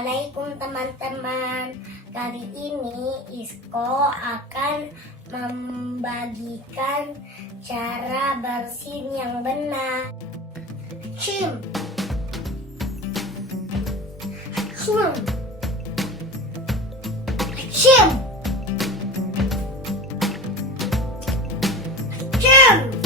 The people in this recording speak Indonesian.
Assalamualaikum teman-teman. Kali ini Isko akan membagikan cara bersin yang benar. Cium, cium, cium, cium.